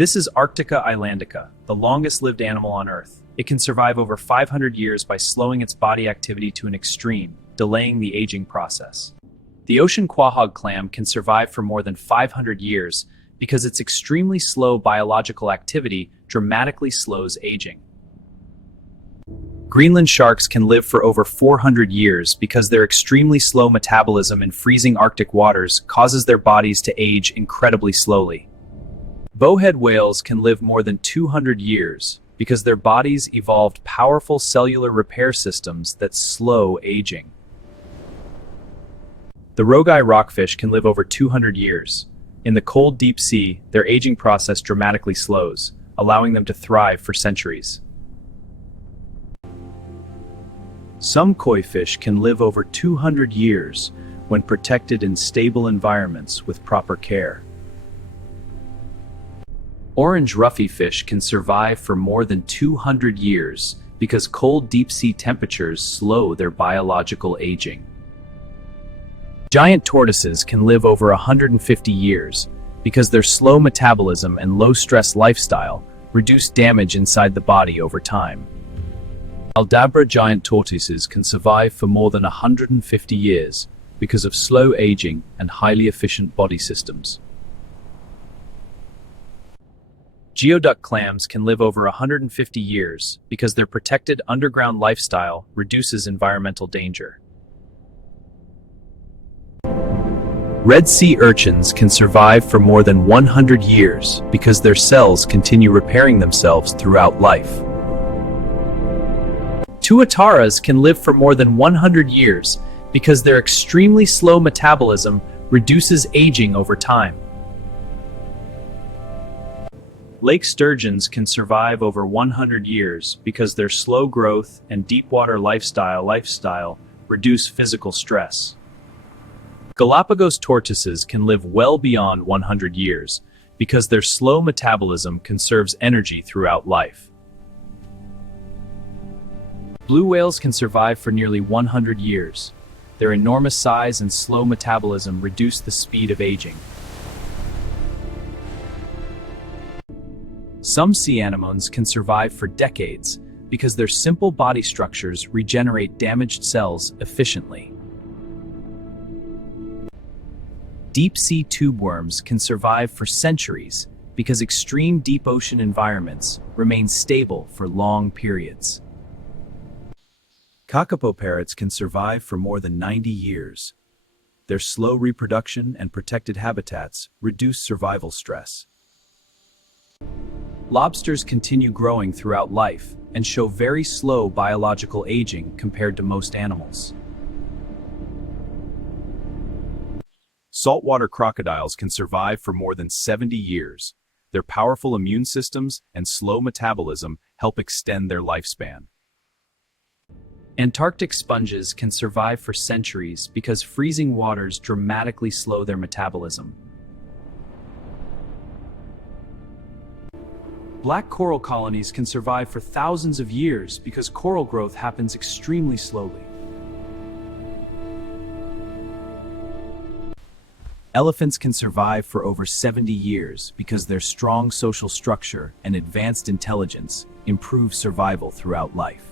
This is Arctica islandica, the longest-lived animal on Earth. It can survive over 500 years by slowing its body activity to an extreme, delaying the aging process. The ocean quahog clam can survive for more than 500 years because its extremely slow biological activity dramatically slows aging. Greenland sharks can live for over 400 years because their extremely slow metabolism in freezing Arctic waters causes their bodies to age incredibly slowly. Bowhead whales can live more than 200 years because their bodies evolved powerful cellular repair systems that slow aging. The Rougheye rockfish can live over 200 years. In the cold deep sea, their aging process dramatically slows, allowing them to thrive for centuries. Some koi fish can live over 200 years when protected in stable environments with proper care. Orange roughy fish can survive for more than 200 years because cold deep-sea temperatures slow their biological aging. Giant tortoises can live over 150 years because their slow metabolism and low-stress lifestyle reduce damage inside the body over time. Aldabra giant tortoises can survive for more than 150 years because of slow aging and highly efficient body systems. Geoduck clams can live over 150 years because their protected underground lifestyle reduces environmental danger. Red sea urchins can survive for more than 100 years because their cells continue repairing themselves throughout life. Tuataras can live for more than 100 years because their extremely slow metabolism reduces aging over time. Lake sturgeons can survive over 100 years because their slow growth and deep-water lifestyle reduce physical stress. Galapagos tortoises can live well beyond 100 years because their slow metabolism conserves energy throughout life. Blue whales can survive for nearly 100 years. Their enormous size and slow metabolism reduce the speed of aging. Some sea anemones can survive for decades because their simple body structures regenerate damaged cells efficiently. Deep-sea tube worms can survive for centuries because extreme deep ocean environments remain stable for long periods. Kakapo parrots can survive for more than 90 years. Their slow reproduction and protected habitats reduce survival stress. Lobsters continue growing throughout life and show very slow biological aging compared to most animals. Saltwater crocodiles can survive for more than 70 years. Their powerful immune systems and slow metabolism help extend their lifespan. Antarctic sponges can survive for centuries because freezing waters dramatically slow their metabolism. Black coral colonies can survive for thousands of years because coral growth happens extremely slowly. Elephants can survive for over 70 years because their strong social structure and advanced intelligence improve survival throughout life.